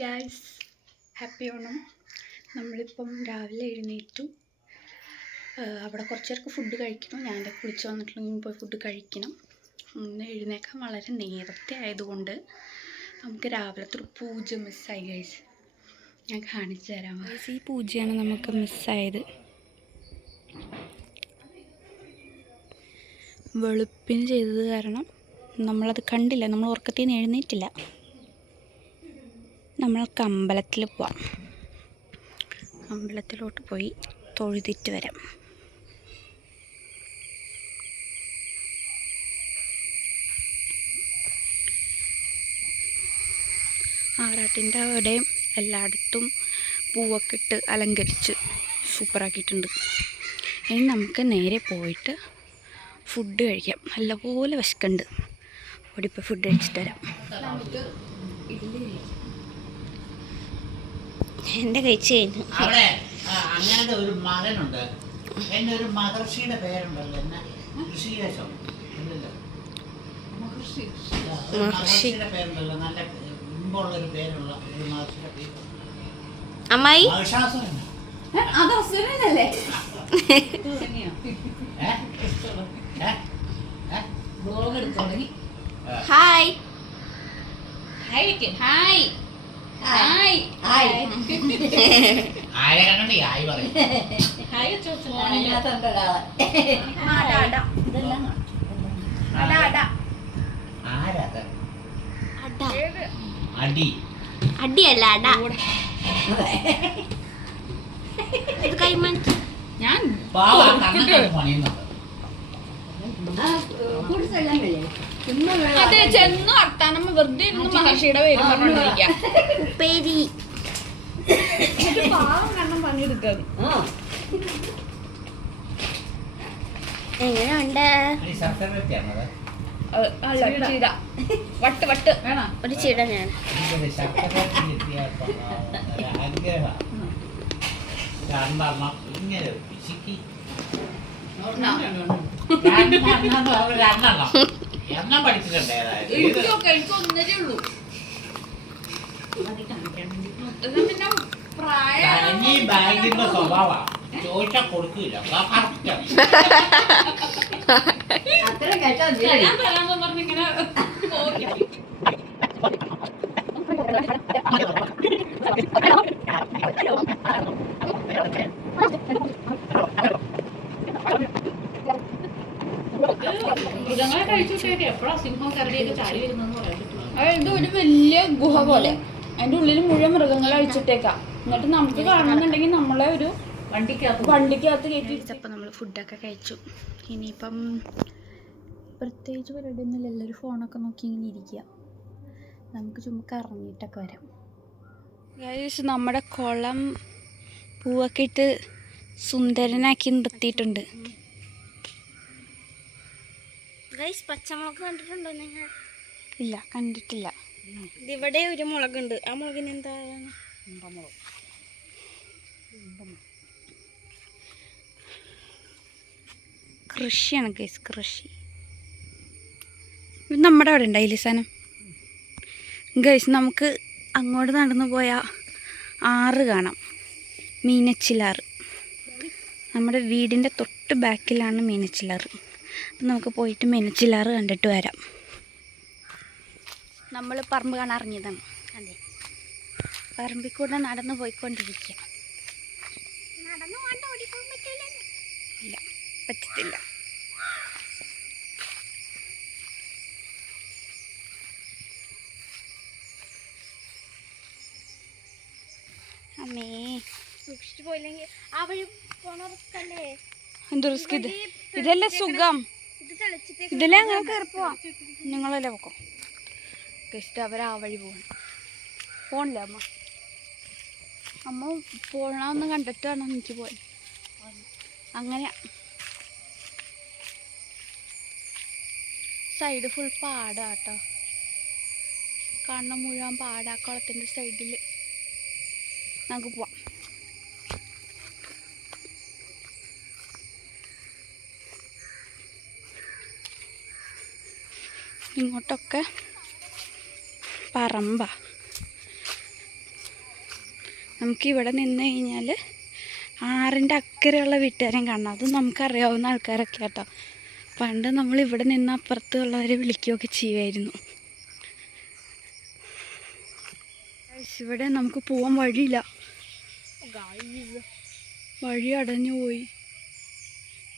Guys happy Onam നമ്മളിപ്പം രാവിലെ എഴുന്നേറ്റു. അവിടെ കുറച്ച് പേർക്ക് ഫുഡ് കഴിക്കണം. ഞാൻ കുളിച്ച് വന്നിട്ടുണ്ടെങ്കിൽ പോയി ഫുഡ് കഴിക്കണം. എഴുന്നേക്കാൻ വളരെ നേരത്തെ ആയതുകൊണ്ട് നമുക്ക് രാവിലത്തെ ഒരു പൂജ മിസ്സായി ഗൈസ് ഞാൻ കാണിച്ചു തരാം. ഈ പൂജയാണ് നമുക്ക് മിസ്സായത് വെളുപ്പിന് ചെയ്തത് കാരണം നമ്മളത് കണ്ടില്ല. നമ്മൾ ഉറക്കത്തിൽ നിന്ന് എഴുന്നേറ്റില്ല. നമ്മൾക്ക് അമ്പലത്തിൽ പോവാം. അമ്പലത്തിലോട്ട് പോയി തൊഴുതിട്ട് വരാം. ആറാട്ടിന്റെ അവിടെയും എല്ലായിടത്തും പൂവൊക്കെ ഇട്ട് അലങ്കരിച്ച് സൂപ്പറാക്കിയിട്ടുണ്ട് ഇനി നമുക്ക് നേരെ പോയിട്ട് ഫുഡ് കഴിക്കാം. നല്ലപോലെ വിശക്കുണ്ട് അവിടെ ഇപ്പോൾ ഫുഡ് കഴിച്ചിട്ട് വരാം. എന്റെ കഴിച്ച് കഴിഞ്ഞു. അവിടെ അങ്ങനത്തെ ഒരു മകനുണ്ട്. എന്റെ ഒരു മഹർഷിയുടെ പേരുണ്ടല്ലോ എന്നെ? ഋഷികേശം. ഇല്ലല്ലോ. മഹർഷിയുടെ പേരുണ്ടല്ലോ നല്ല ഇമ്പുള്ള ഒരു പേരുള്ള മഹർഷിയുടെ പേര് അമ്മായി? അത് അസുരനല്ലേ? Hi hi hi hi. Hi. ആരെ കണ്ടേ ആയി പറയും. ഹായ് അട. അടി. അടിയല്ല അട. ഇത് കൈമാറ്റി ഞാൻ പാവ കഴിയും. അതെ ചെന്ന് വർത്താനം വെറുതെ ഇരുന്ന് മഹർഷിയുടെ പേര് പറഞ്ഞോണ്ടിരിക്കാം. ഉപ്പേരി പാവം കണ്ണം പണിയെടുക്കാതെ എങ്ങനെയുണ്ട്? വട്ട് വട്ട്. വേണോ? ഒരു ചീട ഞാൻ. ഇങ്ങനെ എണ്ണം പഠിച്ചിട്ടുണ്ട് എനിക്കൊക്കെ എനിക്ക് ഒന്നരേ ഉള്ളൂ. പിന്നെ പ്രായം ഈ ബാങ്കിന്റെ സ്വഭാവ. ചോദിച്ചാൽ കൊടുക്കില്ല കറക്റ്റാണ് തരാൻ മൃഗങ്ങളെ കഴിച്ചിട്ടൊക്കെ എപ്പോഴാ സിംഹം കരടിയൊക്കെ ചാടി വരുന്നതെന്ന് പറയാൻ പറ്റില്ല അതായത് ഒരു വലിയ ഗുഹ പോലെ. അതിന്റെ ഉള്ളിൽ മുഴുവൻ മൃഗങ്ങളെ അഴിച്ചിട്ടേക്കാം. എന്നിട്ട് നമുക്ക് കാണുന്നുണ്ടെങ്കിൽ നമ്മളെ ഒരു വണ്ടിക്കകത്ത് വണ്ടിക്കകത്ത് കയറ്റി അപ്പോൾ നമ്മൾ ഫുഡൊക്കെ കഴിച്ചു. ഇനിയിപ്പം പ്രത്യേകിച്ച് പരിപാടിയൊന്നുമില്ല. എല്ലാവരും ഫോണൊക്കെ നോക്കി ഇങ്ങനെ ഇരിക്കുക. നമുക്ക് ചുമ്മാ കറങ്ങിയിട്ടൊക്കെ വരാം. ഗൈസ് നമ്മുടെ കുളം പൂവൊക്കെ ഇട്ട് സുന്ദരനാക്കി നിർത്തിയിട്ടുണ്ട്. ഗൈസ് പച്ചമുളക് കണ്ടിട്ടുണ്ടോ നിങ്ങൾ? ഇല്ല കണ്ടിട്ടില്ല. ഇവിടെ ഒരു മുളകുണ്ട്. ആ മുളകിന് എന്താണ് കൃഷിയാണ് ഗൈസ് കൃഷി. ഇത് നമ്മുടെ അവിടെ ഉണ്ടായില്ലേ സാധനം? ഗൈസ് നമുക്ക് അങ്ങോട്ട് നടന്നു പോയാൽ ആറ് കാണാം. മീനച്ചിലാറ് നമ്മുടെ വീടിന്റെ തൊട്ട് ബാക്കിലാണ് മീനച്ചിലാറ് അപ്പം നമുക്ക് പോയിട്ട് മെനച്ചില്ലാറ് കണ്ടിട്ട് വരാം. നമ്മൾ പറമ്പ് കാണാൻ ഇറങ്ങിയതാണ്. അതെ. പറമ്പിൽ കൂടെ നടന്നു പോയിക്കൊണ്ടിരിക്കുക ഇല്ല പറ്റത്തില്ല. അമ്മേ. സൂക്ഷിച്ചു പോയില്ലെങ്കിൽ ആ വഴി പോണവർക്കല്ലേ എന്ത് റിസ്ക് ഇത്. ഇതല്ലേ സുഖം. ഇതല്ലേ അങ്ങനെ കയറി പോവാം നിങ്ങളല്ലേ ഗസ്റ്റ് അവർ ആ വഴി പോകും പോണില്ലേ അമ്മ? അമ്മ പോണെന്ന് കണ്ടിട്ട് വേണം എനിക്ക് പോയി. അങ്ങനെയാ. സൈഡ് ഫുൾ പാടാ കേട്ടോ കാണുന്ന മുഴുവൻ പാടാ കുളത്തിന്റെ സൈഡിൽ നമുക്ക് പോവാം. ഇങ്ങോട്ടൊക്കെ പറമ്പ. നമുക്കിവിടെ നിന്ന് കഴിഞ്ഞാൽ ആറിന്റെ അക്കരെയുള്ള വീട്ടുകാരെയും കാണാം അത് നമുക്കറിയാവുന്ന ആൾക്കാരൊക്കെ കേട്ടോ പണ്ട് നമ്മൾ ഇവിടെ നിന്ന് അപ്പുറത്തുള്ളവരെ വിളിക്കുകയൊക്കെ ചെയ്യുമായിരുന്നു. ഇവിടെ നമുക്ക് പോവാൻ വഴിയില്ല. വഴി അടഞ്ഞു പോയി.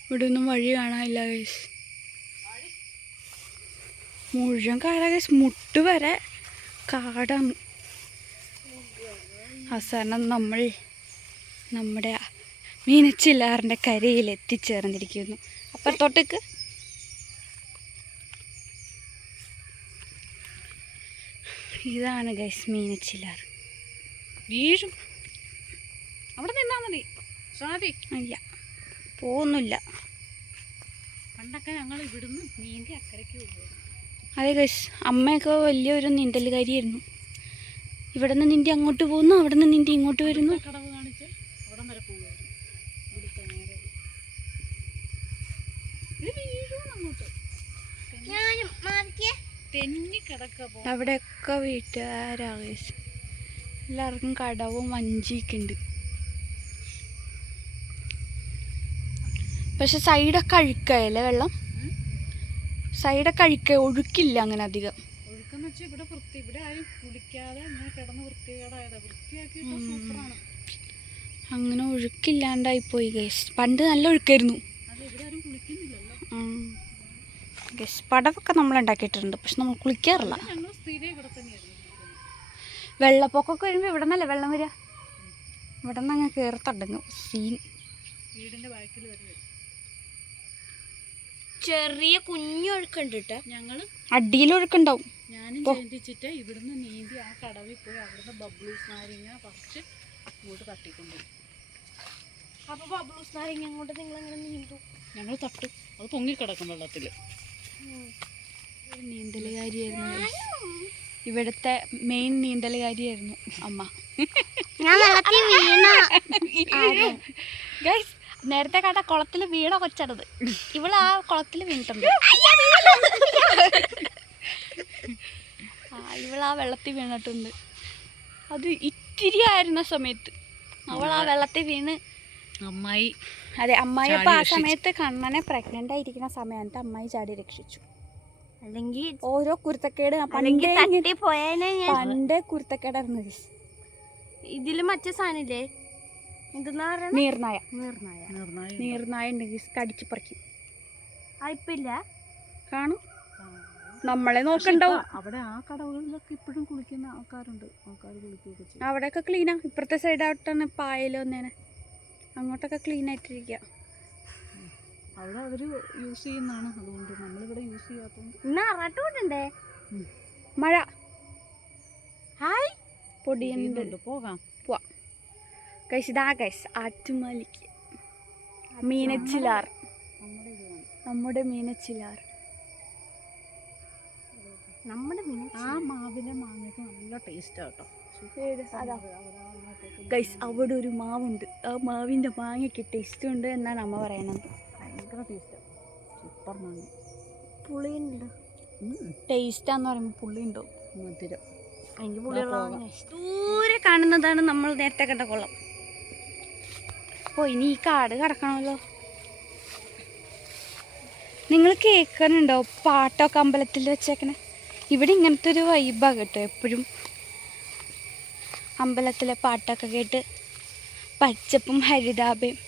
ഇവിടെ ഒന്നും വഴി കാണാനില്ല ഗൈസ് മുഴുവൻ കാടാ മുട്ട് വരെ കാടാണ്. അവസാനം നമ്മൾ നമ്മുടെ മീനച്ചില്ലാറിന്റെ കരയിൽ എത്തിച്ചേർന്നിരിക്കുന്നു. അപ്പുറത്തോട്ടേക്ക്. ഇതാണ് ഗൈസ് മീനച്ചില്ലാർ. വീഴും. അവിടെ നിന്നാ മതി. ഇല്ല പോകുന്നില്ല പണ്ടൊക്കെ ഞങ്ങൾ ഇവിടുന്ന് നീന്തി അക്കരയ്ക്ക് പോകും അതെ ഗൈസ് അമ്മയൊക്കെ വലിയൊരു നീന്തലുകാരിയായിരുന്നു ഇവിടെ നിന്ന് നിന്റെ അങ്ങോട്ട് പോകുന്നു അവിടെ നിന്ന് നിന്റെ ഇങ്ങോട്ട് വരുന്നു. അവിടെയൊക്കെ വീട്ടുകാരാ ഗൈസ് എല്ലാവർക്കും കടവും വഞ്ചിയൊക്കെ ഉണ്ട്. പക്ഷെ സൈഡൊക്കെ അഴുക്കായല്ലേ വെള്ളം? സൈഡൊക്കെ അഴുക്ക ഒഴുക്കില്ല അങ്ങനെ അധികം. ഒഴുക്കെന്ന് വെച്ചാൽ ഇവിടെ വൃത്തി ഇവിടെ ആരും കുളിക്കാതെ ഇങ്ങനെ കിടന്ന് വൃത്തികേടായതാ. വൃത്തിയാക്കിയിട്ട് സൂപ്പറാണ്. അങ്ങനെ ഒഴുക്കില്ലാണ്ടായി പോയി ഗസ് പണ്ട് നല്ല ഒഴുക്കായിരുന്നു. ഗസ് പടവൊക്കെ നമ്മൾ ഉണ്ടാക്കിയിട്ടുണ്ട് പക്ഷെ നമ്മൾ കുളിക്കാറില്ല. വെള്ളപ്പൊക്കൊക്കെ വരുമ്പോ ഇവിടെ തന്നെയായിരുന്നു കുളിക്കുന്നത്. വെള്ളപ്പൊക്കമൊക്കെ വരുമ്പോൾ ഇവിടെ നിന്നല്ലേ വെള്ളം വരിക? ഇവിടെ നിന്ന് അങ്ങ് കയറി തുടങ്ങും. സീൻ വീടിന്റെ ബാക്കിൽ വരെ വരും ചെറിയ കുഞ്ഞൊഴുക്കുണ്ട് കേട്ടോ ഞങ്ങൾ അടിയിലൊഴുക്കുണ്ടാവും. ഞാനും. ചിന്തിച്ചിട്ട് ഇവിടുന്ന് നീന്തി ആ കടവിൽ പോയി അവിടുന്ന് ബബ്ലൂസ് നാരങ്ങ പറിച്ച് ഇങ്ങോട്ട് തട്ടിക്കൊണ്ടുപോയി അപ്പൊ ബബ്ലൂസ് നാരങ്ങ അങ്ങോട്ട് നിങ്ങൾ അങ്ങനെ നീന്തു? ഞങ്ങൾ തട്ടു. അത് പൊങ്ങിക്കിടക്കും വെള്ളത്തിൽ ഒരു നീന്തലുകാരിയായിരുന്നു. ഇവിടുത്തെ മെയിൻ നീന്തലുകാരിയായിരുന്നു അമ്മ. ഞാൻ വെള്ളത്തിൽ വീണ ഗൈസ് നേരത്തെ കണ്ട കുളത്തിൽ വീണ കൊച്ചടത്. ഇവൾ ആ കുളത്തിൽ വീണിട്ടുണ്ട്. ഇവൾ ആ വെള്ളത്തിൽ വീണിട്ടുണ്ട്. അത് ഇത്തിരി ആയിരുന്ന സമയത്ത്. അവൾ ആ വെള്ളത്തിൽ വീണ്. അമ്മായി അതെ അമ്മായി അപ്പൊ ആ സമയത്ത് കണ്ണനെ പ്രഗ്നന്റ് ആയിരിക്കുന്ന സമയത്ത് അമ്മായി ചാടി രക്ഷിച്ചു. അല്ലെങ്കിൽ ഓരോ കുരുത്തക്കേട് പണ്ടേ കുരുത്തക്കേടായിരുന്നു ഇതിലും ഇതിൽ മറ്റേ പറയണ നീർനായ. നീർനായ. നീർനായ. ഉണ്ടെങ്കിൽ കടിച്ചു പറിക്കും. അയപ്പില്ല കാണും. നമ്മളെ നോക്കണ്ടാവും. അവിടെ ആ കടവുകളിലൊക്കെ ഇപ്പോഴും കുളിക്കുന്ന ആൾക്കാരുണ്ട്. ആൾക്കാർ കുളിക്കുകയൊക്കെ ചെയ്യും. അവിടെയൊക്കെ ക്ലീനാ ഇപ്പുറത്തെ സൈഡായിട്ടാണ് പായൽ വന്നേനെ. അങ്ങോട്ടൊക്കെ ക്ലീൻ ആയിട്ടിരിക്കുക അവിടെ അവർ യൂസ് ചെയ്യുന്നതാണ്. അതുകൊണ്ട് നമ്മളിവിടെ യൂസ് ചെയ്യാത്തതുകൊണ്ട് മഴ. ഹായ്. പൊടിയുണ്ട്. പോകാം. കൈസ് ഇതാ കൈസ് ആറ്റുമാലിക്ക് മീനച്ചിലാർ. നമ്മുടെ മീനച്ചിലാർ. നമ്മുടെ മീൻ ആ മാവിലെ മാങ്ങയ്ക്ക് നല്ല ടേസ്റ്റ് കേട്ടോ. ഗൈസ് അവിടെ ഒരു മാവുണ്ട്. ആ മാവിന്റെ മാങ്ങയ്ക്ക് ടേസ്റ്റ് ഉണ്ട് എന്നാണ് അമ്മ പറയണത്. ഭയങ്കര ടേസ്റ്റ് സൂപ്പർ മാങ്ങ. പുളിയുണ്ട്. ടേസ്റ്റാന്ന് പറയുമ്പോൾ പുള്ളി ഉണ്ടോ മധുരം. എനിക്ക് പുളിയുള്ള ദൂരെ കാണുന്നതാണ് നമ്മൾ നേരത്തെ കണ്ട കൊള്ളം അപ്പോൾ ഇനി ഈ കാട് കടക്കണമല്ലോ. നിങ്ങൾ കേൾക്കുന്നുണ്ടോ? പാട്ടൊക്കെ അമ്പലത്തിൽ വെച്ചേക്കണേ. ഇവിടെ ഇങ്ങനത്തെ ഒരു വൈബാണ് കേട്ടോ എപ്പോഴും. അമ്പലത്തിലെ പാട്ടൊക്കെ കേട്ട് പച്ചപ്പും ഹരിതാപയും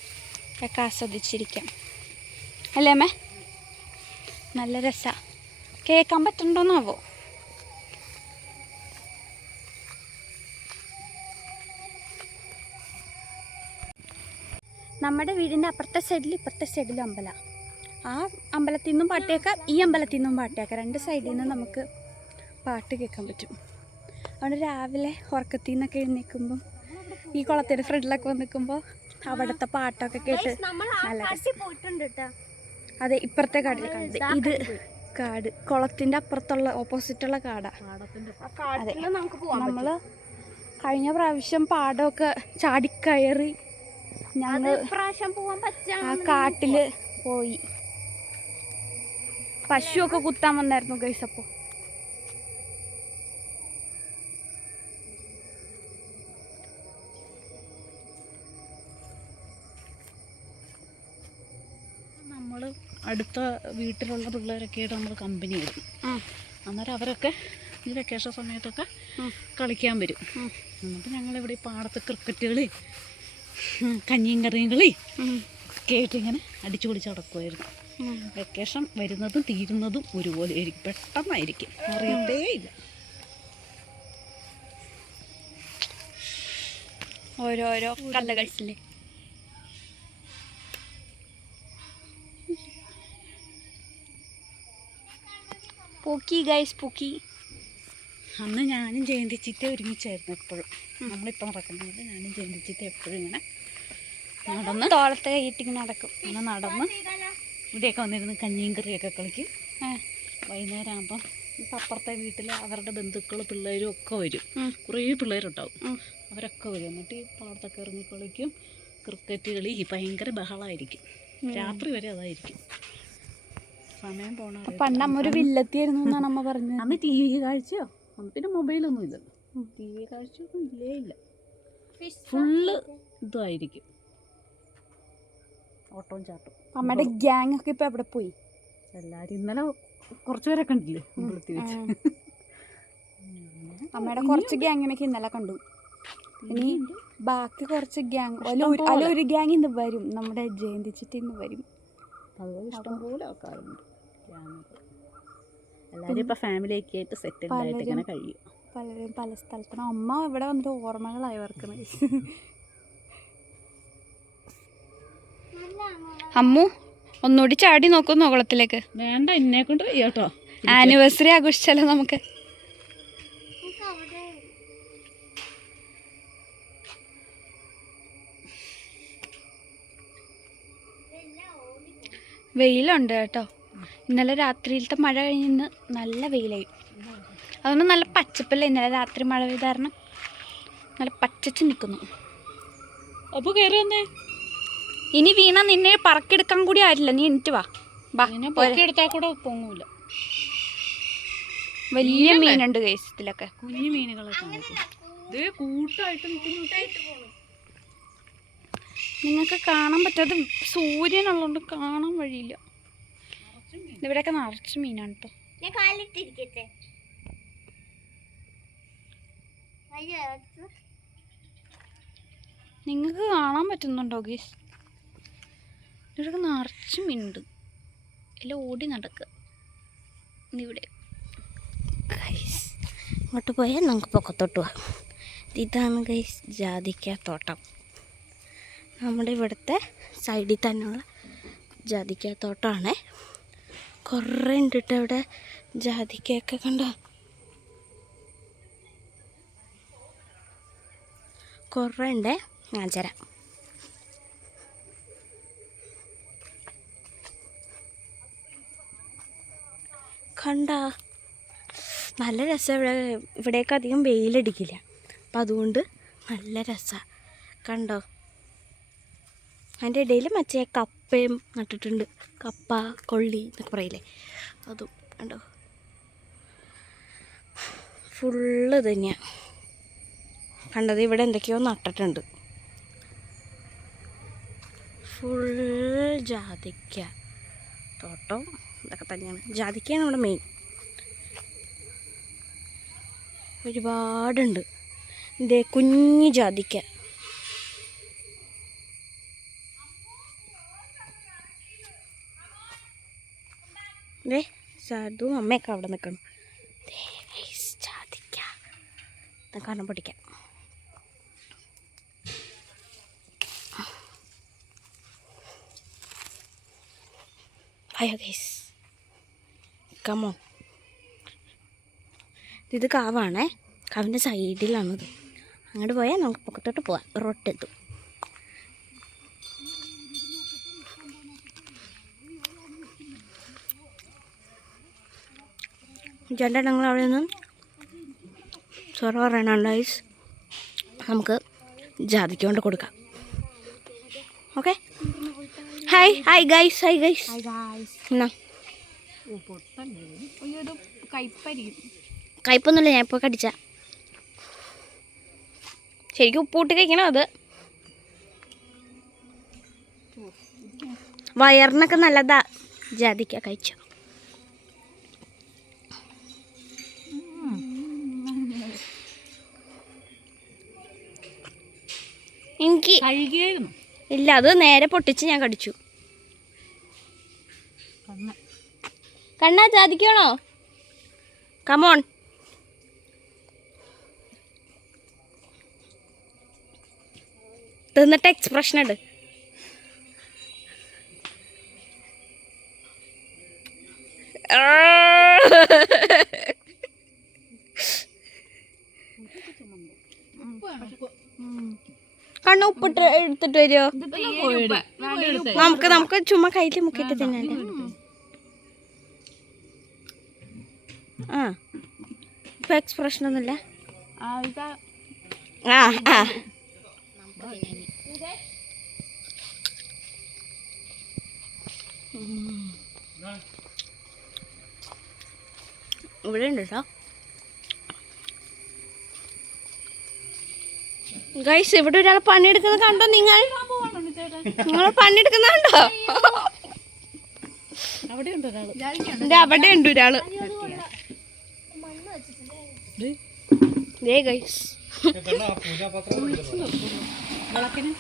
ഒക്കെ ആസ്വദിച്ചിരിക്കാം. അല്ലേ അമ്മേ? നല്ല രസമാണ് കേൾക്കാൻ പറ്റണ്ടോന്നാവോ? നമ്മുടെ വീടിന്റെ അപ്പുറത്തെ സൈഡിൽ ഇപ്പുറത്തെ സൈഡിലും അമ്പല. ആ അമ്പലത്തിൽ നിന്നും പാട്ടേക്കാം ഈ അമ്പലത്തിൽ നിന്നും പാട്ടേക്കാം. രണ്ട് സൈഡിൽ നിന്ന് നമുക്ക് പാട്ട് കേൾക്കാൻ പറ്റും. അവിടെ രാവിലെ ഉറക്കത്തിൽ നിന്നൊക്കെ എഴുന്നേൽക്കുമ്പം ഈ കുളത്തിന്റെ ഫ്രണ്ടിലൊക്കെ വന്ന് നിൽക്കുമ്പോൾ അവിടുത്തെ പാട്ടൊക്കെ കേട്ട് നമ്മൾ നല്ല ആ കാട്ടിൽ പോയിട്ടുണ്ട് കേട്ടോ അതെ ഇപ്പുറത്തെ കാടിൽ കാണുന്നത് ഇത് കാട്. കുളത്തിന്റെ അപ്പുറത്തുള്ള ഓപ്പോസിറ്റുള്ള കാടാണ് അതെ. കാട്ടിൽ നമ്മൾ കഴിഞ്ഞ പ്രാവശ്യം പാടമൊക്കെ ചാടിക്കയറി ഞങ്ങൾ ആ കാട്ടിൽ പോയി. പശുവൊക്കെ കുത്താൻ വന്നായിരുന്നു ഗൈസ് നമ്മൾ അടുത്ത വീട്ടിലുള്ള പിള്ളേരൊക്കെ ആയിട്ട് നമ്മൾ കമ്പനി വരും അന്നേരം അവരൊക്കെ ഈ വെക്കേഷൻ സമയത്തൊക്കെ കളിക്കാൻ വരും. എന്നിട്ട് ഞങ്ങളിവിടെ ഈ പാടത്ത് ക്രിക്കറ്റ് കളി കഞ്ഞിയും കറിയും കളി. ഒക്കെ ആയിട്ട് ഇങ്ങനെ അടിച്ചു പൊളിച്ച് നടക്കുമായിരുന്നു വെക്കേഷൻ വരുന്നതും തീരുന്നതും ഒരുപോലെ ആയിരിക്കും പെട്ടെന്നായിരിക്കും. അറിയത്തേ ഇല്ല. ഓരോരോ കഥകളില്ലേ? പൂക്കി ഗൈസ് പൂക്കി. അന്ന് ഞാനും ജയന്തിച്ചിട്ട് ഒരുമിച്ചായിരുന്നു എപ്പോഴും. നമ്മളിപ്പോൾ നടക്കുന്നത് ഞാനും ജയന്തിച്ചിട്ട് എപ്പോഴും ഇങ്ങനെ നടന്ന് തോളത്തെ കൈയിട്ടിങ്ങനെ നടക്കും. ഇങ്ങനെ നടന്ന് ഇവിടെയൊക്കെ വന്നിരുന്ന് കഞ്ഞിയും കറിയൊക്കെ കളിക്കും. വൈകുന്നേരം ആകുമ്പം ഇപ്പം അപ്പുറത്തെ വീട്ടിൽ അവരുടെ ബന്ധുക്കൾ പിള്ളേരും ഒക്കെ വരും. കുറേ പിള്ളേരുണ്ടാവും. അവരൊക്കെ വരും. എന്നിട്ട് ഈ പാടത്തൊക്കെ ഇറങ്ങി കളിക്കും. ക്രിക്കറ്റ് കളി ഭയങ്കര ബഹളമായിരിക്കും രാത്രി വരെ അതായിരിക്കും. സമയം പോണ പണ്ടമ്മ ഒരു വില്ലത്തിയായിരുന്നു എന്നാണ് അമ്മ പറഞ്ഞത്? അന്ന് ടി വി കാഴ്ചയോ? പിന്നെ മൊബൈലൊന്നും ഇല്ല. ടി വി കാഴ്ചയൊന്നും ഇല്ലേ ഇല്ല. ഫുള്ള് ഇതായിരിക്കും. ഓട്ടവും ചാട്ടും അമ്മയുടെ ഗ്യാങ് ഒക്കെ ഇപ്പൊ എവിടെ പോയി? എല്ലാരും ഇന്നലെ കുറച്ച് പേരെ കണ്ടില്ലേ വെച്ച്. അമ്മയുടെ കുറച്ച് ഗ്യാങ്ങിനൊക്കെ ഇന്നലെ കണ്ടു. ഇനി ബാക്കി കുറച്ച് ഗ്യാങ് അല്ല ഒരു അല്ല ഒരു ഗ്യാങ് ഇന്ന് വരും. നമ്മുടെ ജയന്തി ചിറ്റി ഇന്ന് വരും അതുപോലെ ഇഷ്ടംപോലെ ആൾക്കാരുണ്ട്. ഗ്രാമത്തിൽ. എല്ലാവരും ഇപ്പം ഫാമിലിയൊക്കെ ആയിട്ട് സെറ്റിൽഡ് ആയിട്ട് ഇങ്ങനെ കഴിയും. പലരും പല സ്ഥലത്താണ്. അമ്മ ഇവിടെ വന്നിട്ട് ഓർമ്മകളായി വർക്കുന്നത് അമ്മു ഒന്നുകൂടി ചാടി നോക്കും കുളത്തിലേക്ക് വേണ്ട എന്നെ കൊണ്ട് കേട്ടോ ആനിവേഴ്സറി ആഘോഷിച്ചാലോ നമുക്ക്? വെയിലുണ്ട് കേട്ടോ. ഇന്നലെ രാത്രിയിലത്തെ മഴ കഴിഞ്ഞ് നല്ല വെയിലായി. അതൊന്നും നല്ല പച്ചപ്പല്ലേ ഇന്നലെ രാത്രി മഴ പെയ്ത കാരണം നല്ല പച്ചച്ച് നിൽക്കുന്നു അപ്പോൾ കയറി വന്നേ. ഇനി വീണ നിന്നെ പറക്കെടുക്കാൻ കൂടി ആരില്ല. നീ എനിക്ക് വാ. വാ കൂടെ പൊങ്ങൂല. വലിയ മീനുണ്ട് കേസത്തിലൊക്കെ കുഞ്ഞു മീനുകളൊക്കെ നോക്കും ഇത് കൂട്ടായിട്ട് നിങ്ങൾക്ക് കാണാൻ പറ്റാതെ സൂര്യനുള്ളതുകൊണ്ട് കാണാൻ വഴിയില്ല. ഇവിടെയൊക്കെ നിറച്ച് മീനാണ് കേട്ടോ ഞാൻ കാലിട്ടിരിക്കട്ടെ. നിങ്ങൾക്ക് കാണാൻ പറ്റുന്നുണ്ടോ ഗീസ്? ഇവിടെയൊക്കെ നിറച്ച് മീനുണ്ട്. എല്ലാം ഓടി നടക്കുക ഇവിടെ. ഗൈസ് ഇങ്ങോട്ട് പോയാൽ നമുക്ക് പൊക്കത്തോട്ട് പോവാം. ഇതാണ് ഗൈസ് ജാതിക്ക തോട്ടം. നമ്മുടെ ഇവിടുത്തെ സൈഡിൽ തന്നെയുള്ള ജാതിക്ക തോട്ടമാണ്. കുറേ ഉണ്ട് കേട്ടോ ഇവിടെ ജാതിക്കയൊക്കെ കണ്ടോ? കുറേ ഉണ്ട്? ഞാൻ തരാം. കണ്ട? നല്ല രസം ഇവിടെ. ഇവിടേക്ക് അധികം വെയിലടിക്കില്ല അപ്പം അതുകൊണ്ട് നല്ല രസമാണ് കണ്ടോ? അതിന്റെ ഇടയിൽ മറ്റേ കപ്പയും നട്ടിട്ടുണ്ട്. കപ്പ കൊള്ളി എന്നൊക്കെ പറയില്ലേ? അതും കണ്ടോ? ഫുള്ള് തന്നെയാണ് കണ്ടത് ഇവിടെ എന്തൊക്കെയോ നട്ടിട്ടുണ്ട്. ഫുൾ ജാതിക്ക. തോട്ടം ഇതൊക്കെ തന്നെയാണ്. ജാതിക്കയാണ് നമ്മുടെ മെയിൻ ഒരുപാടുണ്ട്. ഇതേ കുഞ്ഞു ജാതിക്ക. ദേ സാധു അമ്മയൊക്കെ അവിടെ നിൽക്കണം. കാരണം പഠിക്കാം കമോ ഇത് കാവാണേ. കാവിന്റെ സൈഡിലാണത്. അങ്ങോട്ട് പോയാൽ നമുക്ക് പൊക്കത്തോട്ട് പോവാം. റോട്ടെത്തും രണ്ടെണ്ണങ്ങൾ അവിടെ നിന്ന് സൊറ പറയണുണ്ട് നമുക്ക് ജാതിക്ക് കൊണ്ട് കൊടുക്കാം okay hi hi guys hi guys എന്നാ? കയ്പൊന്നുമില്ല ഞാൻ ഇപ്പോൾ കടിച്ച. ശരിക്കും ഉപ്പൂട്ട് കഴിക്കണം അത്? വയറിനൊക്കെ നല്ലതാ ജാതിക്ക കഴിച്ചോ എനിക്ക് കഴുകിയായിരുന്നു. ഇല്ല അത് നേരെ പൊട്ടിച്ച് ഞാൻ കടിച്ചു. കണ്ണാ. ചാദിക്കണോ കമോൺ തിന്നിട്ട് എക്സ്പ്രഷൻ ഉണ്ട് കണ്ണ ഉപ്പിട്ട് എടുത്തിട്ട് വരുമോ നമുക്ക് നമുക്ക് ചുമ്മാ കയ്യിൽ മുക്കിട്ട് തന്നെ ആ. ഇപ്പൊ എക്സ്പ്രഷൻ ഒന്നുമില്ല. ആ ആ ഇവിടെ ഉണ്ട്? കേട്ടോ ഗൈസ് ഇവിടെ ഒരാൾ പണിയെടുക്കുന്നത് കണ്ടോ നിങ്ങൾ? നിങ്ങൾ പണിയെടുക്കുന്ന കണ്ടോ അവിടെ ഉണ്ട് ഒരാൾ ദേ അവിടെ ഉണ്ട് ഒരാൾ ദേ ഗൈസ് വിളക്കിന്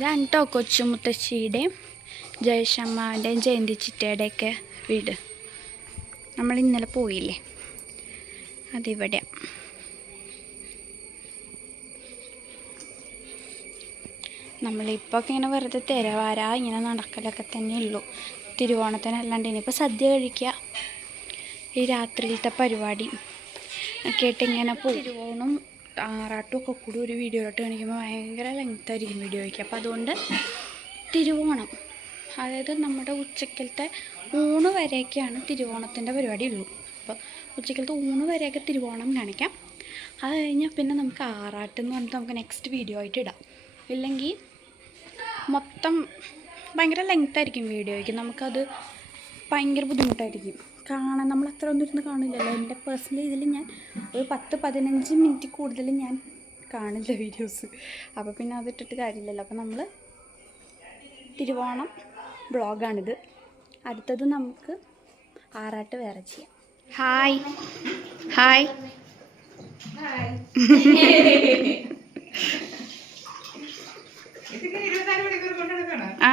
ഇതാണ് കേട്ടോ കൊച്ചുമുത്തശ്ശിയുടെയും ജയശമ്മാന്റെയും ജയന്തി ചിറ്റയുടെയൊക്കെ വീട്. നമ്മൾ ഇന്നലെ പോയില്ലേ? അതിവിടെ. നമ്മളിപ്പോൾ ഒക്കെ ഇങ്ങനെ വെറുതെ തിരവാര ഇങ്ങനെ നടക്കലൊക്കെ തന്നെ ഉള്ളൂ. തിരുവോണത്തിനല്ലാണ്ട് ഇനിയിപ്പോൾ സദ്യ കഴിക്കുക ഈ രാത്രിയിലത്തെ പരിപാടി. കേട്ടിങ്ങനെ പോകും തിരുവോണം ആറാട്ടും ഒക്കെ കൂടി ഒരു വീഡിയോയിലോട്ട് കാണിക്കുമ്പോൾ ഭയങ്കര ലെങ്ത് ആയിരിക്കും വീഡിയോയ്ക്ക്. അപ്പോൾ അതുകൊണ്ട് തിരുവോണം. അതായത് നമ്മുടെ ഉച്ചക്കലത്തെ ഊണ് വരെയൊക്കെയാണ് തിരുവോണത്തിന്റെ പരിപാടി ഉള്ളൂ അപ്പോൾ ഉച്ചക്കലത്തെ ഊണ് വരെയൊക്കെ തിരുവോണം കാണിക്കാം. അത് കഴിഞ്ഞാൽ പിന്നെ നമുക്ക് ആറാട്ട് എന്ന് പറഞ്ഞിട്ട് നമുക്ക് നെക്സ്റ്റ് വീഡിയോ ആയിട്ട് ഇടാം. ഇല്ലെങ്കിൽ മൊത്തം ഭയങ്കര ലെങ്ത്തായിരിക്കും വീഡിയോയ്ക്ക്. നമുക്കത് ഭയങ്കര ബുദ്ധിമുട്ടായിരിക്കും. കാണാൻ നമ്മൾ അത്ര ഒന്നും ഇരുന്ന് കാണില്ലല്ലോ. എന്റെ പേഴ്സണലി ഇതിൽ ഞാൻ ഒരു പത്ത് പതിനഞ്ച് മിനിറ്റ് കൂടുതൽ ഞാൻ കാണില്ല വീഡിയോസ് അപ്പോൾ പിന്നെ അതിട്ടിട്ട് കാര്യമില്ലല്ലോ. അപ്പോൾ നമ്മൾ തിരുവോണം ബ്ലോഗാണിത് അടുത്തത് നമുക്ക് ആറാട്ട് വേറെ ചെയ്യാം. ഹായ് ഹായ് ആ.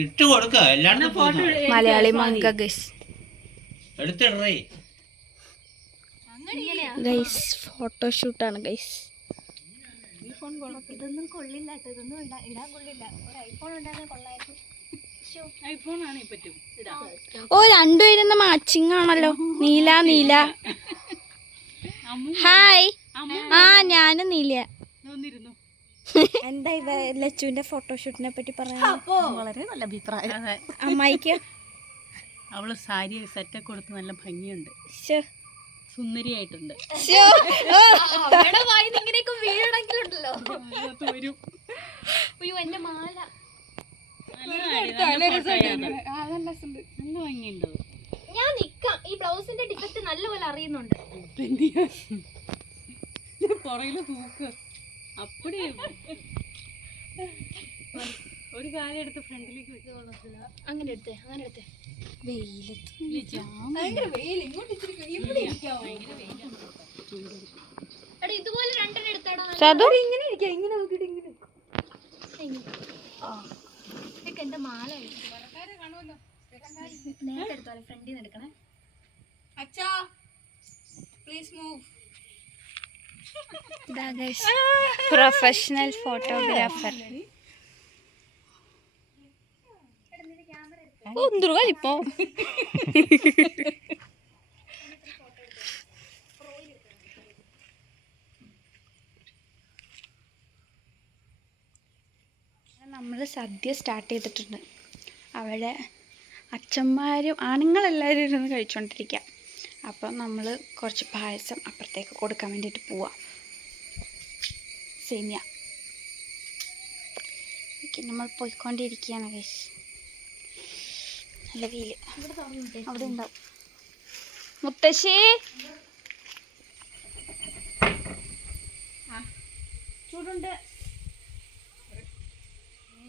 ഇട്ട് കൊടുക്ക എല്ലായിടത്തും മലയാളി മങ്ക ഗൈസ് എടുത്തിടറേ. ഗൈസ് ഫോട്ടോഷൂട്ടാണ് ഗൈസ് ഐഫോൺ ആണ് പറ്റും ഇടാം. ഓ രണ്ടുപേരുന്ന മാച്ചിങ് ആണല്ലോ. നീല നീല. ഹായ് ആ ഞാനും നീല എന്താ ഇവ ലച്ചുവിന്റെ ഫോട്ടോഷൂട്ടിനെ പറ്റി പറയാൻ? വളരെ നല്ല അഭിപ്രായം. അമ്മായിക്ക്? അവൾ സാരി സെറ്റൊക്കെ കൊടുത്ത് നല്ല ഭംഗിയുണ്ട്. ശ്ശോ. സുന്ദരിയായിട്ടുണ്ട്. ശ്ശോ. ഓ. ഇങ്ങനെയൊക്കെ വീഴണമെങ്കിലുണ്ടല്ലോ. വരും. അയ്യോ എന്റെ മാല. നല്ല ഭംഗിയുണ്ട് ഞാൻ നിക്കാം. ഈ ബ്ലൗസിന്റെ ഡിഫക്റ്റ് നല്ലപോലെ അറിയുന്നുണ്ട്. പുറകിൽ തൂക്ക്. അപ്പടി. ഒരു കാലം എടുത്ത് ഫ്രണ്ടിലേക്ക് വെക്കുക അങ്ങനെ എടുത്തേ അങ്ങനെ എടുത്തേ. എടാ ഇതുപോലെ രണ്ടെണ്ണം എടുത്താടാ സതു ഇങ്ങനെ ഇരിക്കാം. ഇങ്ങനെ നോക്കിട്ട് ഇങ്ങനെ. ഇതൊക്കെ എന്റെ മാല നേരത്തെ എടുത്തോലെ ഫ്രണ്ടിൽ നിന്ന് എടുക്കണേ. പ്രൊഫഷണൽ ഫോട്ടോഗ്രാഫർ എന്തൊരു കളിപ്പോ നമ്മൾ സദ്യ സ്റ്റാർട്ട് ചെയ്തിട്ടുണ്ട്. അവിടെ അച്ഛന്മാരും ആണുങ്ങളെല്ലാവരും ഇരുന്ന് കഴിച്ചുകൊണ്ടിരിക്കുക അപ്പം നമ്മൾ കുറച്ച് പായസം അപ്പുറത്തേക്ക് കൊടുക്കാൻ വേണ്ടിയിട്ട് പോവാം. സേമിയ. ഓക്കെ നമ്മൾ പോയിക്കൊണ്ടിരിക്കുകയാണ് ഗൈസ് നല്ല വെയിൽ അവിടെ ഉണ്ടാവും. മുത്തശ്ശി! ചൂടുണ്ട്.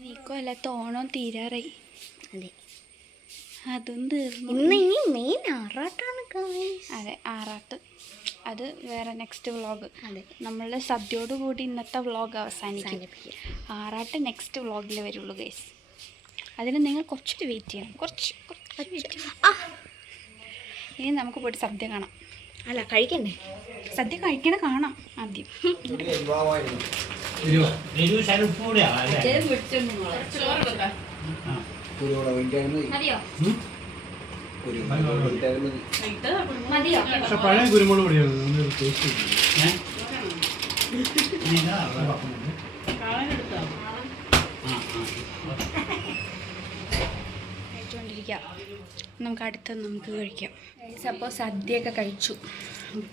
നീക്കമല്ല തോണം തീരാറായി. അതെ. അതും തീർന്നു ഇന്ന് ഇനി മെയിൻ ആറാട്ടാണ് അതെ ആറാട്ട്. അത് വേറെ നെക്സ്റ്റ് വ്ളോഗ് അതെ. നമ്മളുടെ സദ്യയോട് കൂടി ഇന്നത്തെ വ്ളോഗ് അവസാനിക്കും. ആറാട്ട് നെക്സ്റ്റ് വ്ളോഗിൽ വരുള്ളൂ ഗൈസ് അതിന് നിങ്ങൾ കുറച്ചൊരു വെയിറ്റ് ചെയ്യണം. കുറച്ച് കുറച്ച് ഇനി നമുക്ക് പോയിട്ട് സദ്യ കാണാം. അല്ല കഴിക്കണ്ടേ? സദ്യ കഴിക്കണ കാണാം ആദ്യം. എരിവ് പക്ഷെ പഴയ കുരുമുളക് പൊടിയാണ് ടേസ്റ്റ്. കഴിച്ചുകൊണ്ടിരിക്കാം നമുക്ക് അടുത്ത നമുക്ക് കഴിക്കാം. സപ്പോസ് സദ്യയൊക്കെ കഴിച്ചു.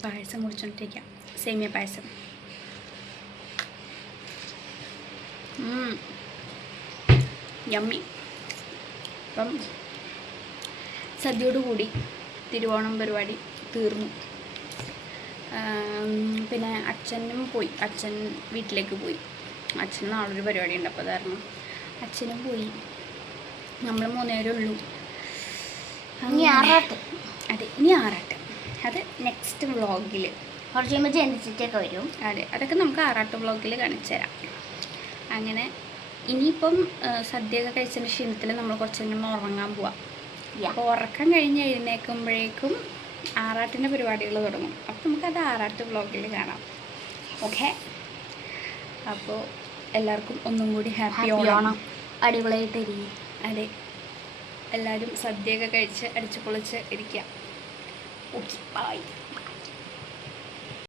പായസം കുടിച്ചോണ്ടിരിക്കാം. സേമിയ പായസം. യമ്മി. അപ്പം സദ്യയോട് കൂടി തിരുവോണം പരിപാടി തീർന്നു. പിന്നെ അച്ഛനും പോയി. അച്ഛൻ വീട്ടിലേക്ക് പോയി. അച്ഛൻ നാളൊരു പരിപാടി ഉണ്ട് അപ്പോൾ കാരണം അച്ഛനും പോയി. നമ്മൾ മൂന്നേരേ ഉള്ളൂ. അതെ ഇനി ആറാട്ട്. അത് നെക്സ്റ്റ് വ്ളോഗിൽ കുറച്ച് കഴിയുമ്പോൾ ജനിച്ചിട്ടൊക്കെ വരും. അതെ അതൊക്കെ നമുക്ക് ആറാട്ട് വ്ളോഗിൽ കാണിച്ചു തരാം. അങ്ങനെ ഇനിയിപ്പം സദ്യ സദ്യയൊക്കെ കഴിച്ചതിന് ക്ഷീണത്തിൽ നമ്മൾ കുറച്ചെങ്കിലും ഉറങ്ങാൻ പോവാം. അപ്പോൾ ഉറക്കം കഴിഞ്ഞ് എഴുന്നേൽക്കുമ്പോഴേക്കും ആറാട്ടിന്റെ പരിപാടികൾ തുടങ്ങും. അപ്പോൾ നമുക്കത് ആറാട്ട് വ്ളോഗിൽ കാണാം. ഓക്കെ അപ്പോൾ എല്ലാവർക്കും ഒന്നും കൂടി ഹാപ്പി ഓണം. അടിപൊളിയായിട്ട് ഇരിക്കും. അതെ. എല്ലാവരും സദ്യയൊക്കെ കഴിച്ച് അടിച്ചു പൊളിച്ച് ഇരിക്കുക ഓക്കെ ബൈ